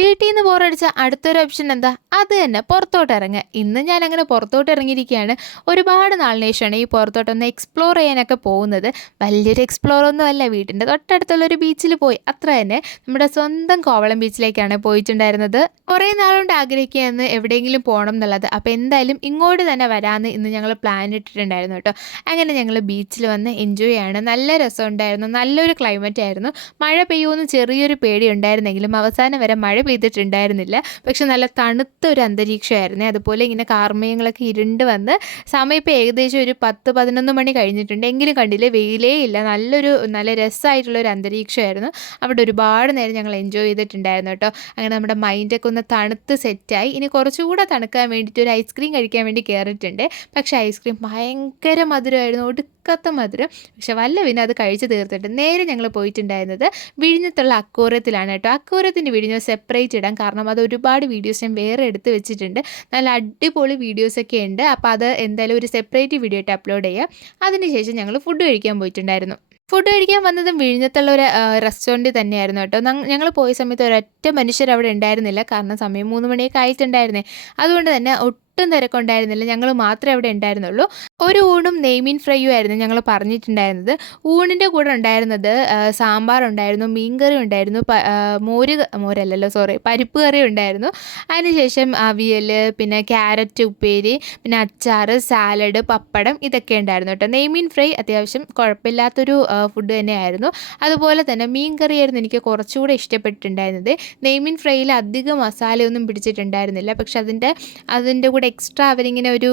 വീട്ടിൽ നിന്ന് ബോറടിച്ച അടുത്തൊരു ഓപ്ഷൻ എന്താ? അത് തന്നെ പുറത്തോട്ട് ഇറങ്ങുക. ഇന്ന് ഞാൻ അങ്ങനെ പുറത്തോട്ട് ഇറങ്ങിയിരിക്കുകയാണ്. ഒരുപാട് നാളിന് ശേഷമാണ് ഈ പുറത്തോട്ടൊന്ന് എക്സ്പ്ലോർ ചെയ്യാനൊക്കെ പോകുന്നത്. വലിയൊരു എക്സ്പ്ലോർ ഒന്നും അല്ല, വീട്ടിൻ്റെ തൊട്ടടുത്തുള്ളൊരു ബീച്ചിൽ പോയി, അത്ര തന്നെ. നമ്മുടെ സ്വന്തം കോവളം ബീച്ചിലേക്കാണ് പോയിട്ടുണ്ടായിരുന്നത്. കുറേ നാളുകൊണ്ട് ആഗ്രഹിക്കുകയെന്ന് എവിടെയെങ്കിലും പോകണം എന്നുള്ളത്. അപ്പോൾ എന്തായാലും ഇങ്ങോട്ട് തന്നെ വരാമെന്ന് ഇന്ന് ഞങ്ങൾ പ്ലാൻ ഇട്ടിട്ടുണ്ടായിരുന്നു കേട്ടോ. അങ്ങനെ ഞങ്ങൾ ബീച്ചിൽ വന്ന് എൻജോയ് ചെയ്യാണ്. നല്ല രസമുണ്ടായിരുന്നു, നല്ലൊരു ക്ലൈമറ്റ് ആയിരുന്നു. മഴ പെയ്യുമെന്ന് ചെറിയൊരു പേടി ഉണ്ടായിരുന്നെങ്കിലും അവസാനം വരെ മഴ പെയ്തിട്ടുണ്ടായിരുന്നില്ല. പക്ഷെ നല്ല തണുത്ത ഒരു അന്തരീക്ഷമായിരുന്നേ. അതുപോലെ ഇങ്ങനെ കാർമേഘങ്ങളൊക്കെ ഇരുണ്ട് വന്ന് സമയം ഇപ്പോൾ ഏകദേശം ഒരു 10-11 മണി കഴിഞ്ഞിട്ടുണ്ട്. എങ്കിലും കണ്ടില്ലേ, വെയിലേ ഇല്ല. നല്ല രസമായിട്ടുള്ള ഒരു അന്തരീക്ഷമായിരുന്നു. അവിടെ ഒരുപാട് നേരം ഞങ്ങൾ എൻജോയ് ചെയ്തിട്ടുണ്ടായിരുന്നു കേട്ടോ. അങ്ങനെ നമ്മുടെ മൈൻഡൊക്കെ ഒന്ന് തണുത്ത് സെറ്റായി. ഇനി കുറച്ചുകൂടെ തണുക്കാൻ വേണ്ടിയിട്ട് ഒരു ഐസ്ക്രീം കഴിക്കാൻ വേണ്ടി കയറിയിട്ടുണ്ട്. പക്ഷേ ഐസ്ക്രീം ഭയങ്കര മധുരമായിരുന്നു, ഒടുക്കത്ത മധുരം. പക്ഷെ വല്ലവിനെ അത് കഴിച്ച് തീർത്തിട്ട് നേരെ ഞങ്ങൾ പോയിട്ടുണ്ടായിരുന്നത് വിഴിഞ്ഞത്തുള്ള അക്വേറിയത്തിലാണ് കേട്ടോ. അക്വേറിയത്തിൻ്റെ വീഡിയോ സെപ്പറേറ്റ് ഇടാം, കാരണം അത് ഒരുപാട് വീഡിയോസ് ഞാൻ വേറെ എടുത്ത് വെച്ചിട്ടുണ്ട്. നല്ല അടിപൊളി വീഡിയോസൊക്കെ ഉണ്ട്. അപ്പോൾ അത് എന്തായാലും ഒരു സെപ്പറേറ്റ് വീഡിയോ ആയിട്ട് അപ്ലോഡ് ചെയ്യാം. അതിനുശേഷം ഞങ്ങൾ ഫുഡ് കഴിക്കാൻ പോയിട്ടുണ്ടായിരുന്നു. ഫുഡ് കഴിക്കാൻ വന്നതും വിഴിഞ്ഞത്തുള്ള ഒരു റെസ്റ്റോറൻറ്റിൽ തന്നെയായിരുന്നു കേട്ടോ. ഞങ്ങൾ പോയ സമയത്ത് ഒരൊറ്റ മനുഷ്യർ അവിടെ ഉണ്ടായിരുന്നില്ല, കാരണം സമയം 3 മണിയൊക്കെ ആയിട്ടുണ്ടായിരുന്നേ. അതുകൊണ്ട് തന്നെ ഒട്ടും തിരക്കുണ്ടായിരുന്നില്ല, ഞങ്ങൾ മാത്രമേ അവിടെ ഉണ്ടായിരുന്നുള്ളൂ. ഒരു ഊണും നെയ്മീൻ ഫ്രൈയും ആയിരുന്നു ഞങ്ങൾ പറഞ്ഞിട്ടുണ്ടായിരുന്നത്. ഊണിൻ്റെ കൂടെ ഉണ്ടായിരുന്നത് സാമ്പാറുണ്ടായിരുന്നു, മീൻകറി ഉണ്ടായിരുന്നു, പരിപ്പ് കറി ഉണ്ടായിരുന്നു. അതിനുശേഷം അവിയൽ, പിന്നെ ക്യാരറ്റ് ഉപ്പേരി, പിന്നെ അച്ചാർ, സാലഡ്, പപ്പടം, ഇതൊക്കെ ഉണ്ടായിരുന്നു കേട്ടോ. നെയ്മീൻ ഫ്രൈ അത്യാവശ്യം കുഴപ്പമില്ലാത്തൊരു ഫുഡ് തന്നെയായിരുന്നു. അതുപോലെ തന്നെ മീൻ കറിയായിരുന്നു എനിക്ക് കുറച്ചുകൂടെ ഇഷ്ടപ്പെട്ടിട്ടുണ്ടായിരുന്നത്. നെയ്മീൻ ഫ്രൈയിൽ അധികം മസാലയൊന്നും പിടിച്ചിട്ടുണ്ടായിരുന്നില്ല. പക്ഷെ അതിൻ്റെ കൂടെ എക്സ്ട്രാ അവരിങ്ങനെ ഒരു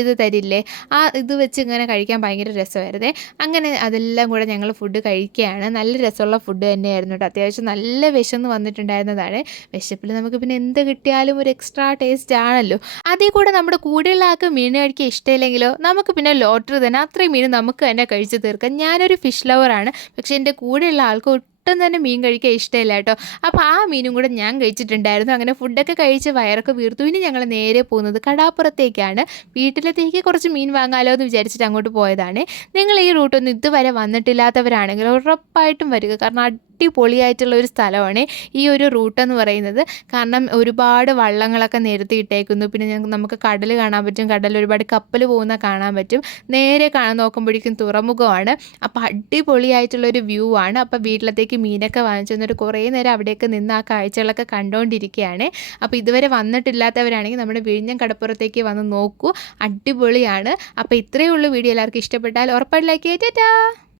ഇത് തരില്ലേ, ആ ഇത് വെച്ച് ഇങ്ങനെ കഴിക്കാൻ ഭയങ്കര രസമായിരുന്നേ. അങ്ങനെ അതെല്ലാം കൂടെ ഞങ്ങൾ ഫുഡ് കഴിക്കുകയാണ്. നല്ല രസമുള്ള ഫുഡ് തന്നെയായിരുന്നു കേട്ടോ. അത്യാവശ്യം നല്ല വിശന്ന് വന്നിട്ടുണ്ടായിരുന്നതാണ്. വിശപ്പിൽ നമുക്ക് പിന്നെ എന്ത് കിട്ടിയാലും ഒരു എക്സ്ട്രാ ടേസ്റ്റ് ആണല്ലോ. അതിൽ കൂടെ നമ്മുടെ കൂടെയുള്ള ആൾക്ക് മീൻ കഴിക്കാൻ ഇഷ്ടമില്ലെങ്കിലോ നമുക്ക് പിന്നെ ലോട്ടറി തന്നെ, അത്രയും മീൻ നമുക്ക് തന്നെ കഴിച്ച് തീർക്കാം. ഞാനൊരു ഫിഷ് ലവറാണ്, പക്ഷേ എൻ്റെ കൂടെയുള്ള ആൾക്ക് ഒട്ടും തന്നെ മീൻ കഴിക്കാൻ ഇഷ്ടമില്ല കേട്ടോ. അപ്പോൾ ആ മീനും കൂടെ ഞാൻ കഴിച്ചിട്ടുണ്ടായിരുന്നു. അങ്ങനെ ഫുഡൊക്കെ കഴിച്ച് വയറൊക്കെ വീർത്തു. ഇനി ഞങ്ങൾ നേരെ പോകുന്നത് കടാപ്പുറത്തേക്കാണ്. വീട്ടിലത്തേക്ക് കുറച്ച് മീൻ വാങ്ങാമല്ലോ എന്ന് വിചാരിച്ചിട്ട് അങ്ങോട്ട് പോയതാണ്. നിങ്ങൾ ഈ റൂട്ടൊന്നും ഇതുവരെ വന്നിട്ടില്ലാത്തവരാണെങ്കിൽ ഉറപ്പായിട്ടും വരിക, കാരണം അടിപൊളിയായിട്ടുള്ള ഒരു സ്ഥലമാണ് ഈ ഒരു റൂട്ടെന്ന് പറയുന്നത്. കാരണം ഒരുപാട് വള്ളങ്ങളൊക്കെ നിരത്തിയിട്ടേക്കുന്നു. പിന്നെ നമുക്ക് കടൽ കാണാൻ പറ്റും, കടലിൽ ഒരുപാട് കപ്പൽ പോകുന്ന കാണാൻ പറ്റും. നേരെ നോക്കുമ്പോഴേക്കും തുറമുഖമാണ്. അപ്പോൾ അടിപൊളിയായിട്ടുള്ളൊരു വ്യൂ ആണ്. അപ്പോൾ വീട്ടിലത്തേക്ക് മീനൊക്കെ വാങ്ങിച്ചു വന്നിട്ട് കുറേ നേരം അവിടെയൊക്കെ നിന്ന് ആ കാഴ്ചകളൊക്കെ കണ്ടുകൊണ്ടിരിക്കുകയാണ്. അപ്പോൾ ഇതുവരെ വന്നിട്ടില്ലാത്തവരാണെങ്കിൽ നമ്മുടെ വിഴിഞ്ഞം കടപ്പുറത്തേക്ക് വന്ന് നോക്കൂ, അടിപൊളിയാണ്. അപ്പോൾ ഇത്രയേ ഉള്ളൂ വീഡിയോ. എല്ലാവർക്കും ഇഷ്ടപ്പെട്ടാൽ ഉറപ്പായിട്ട് ലൈക്ക് ചെയ്യ്. ടാറ്റാ.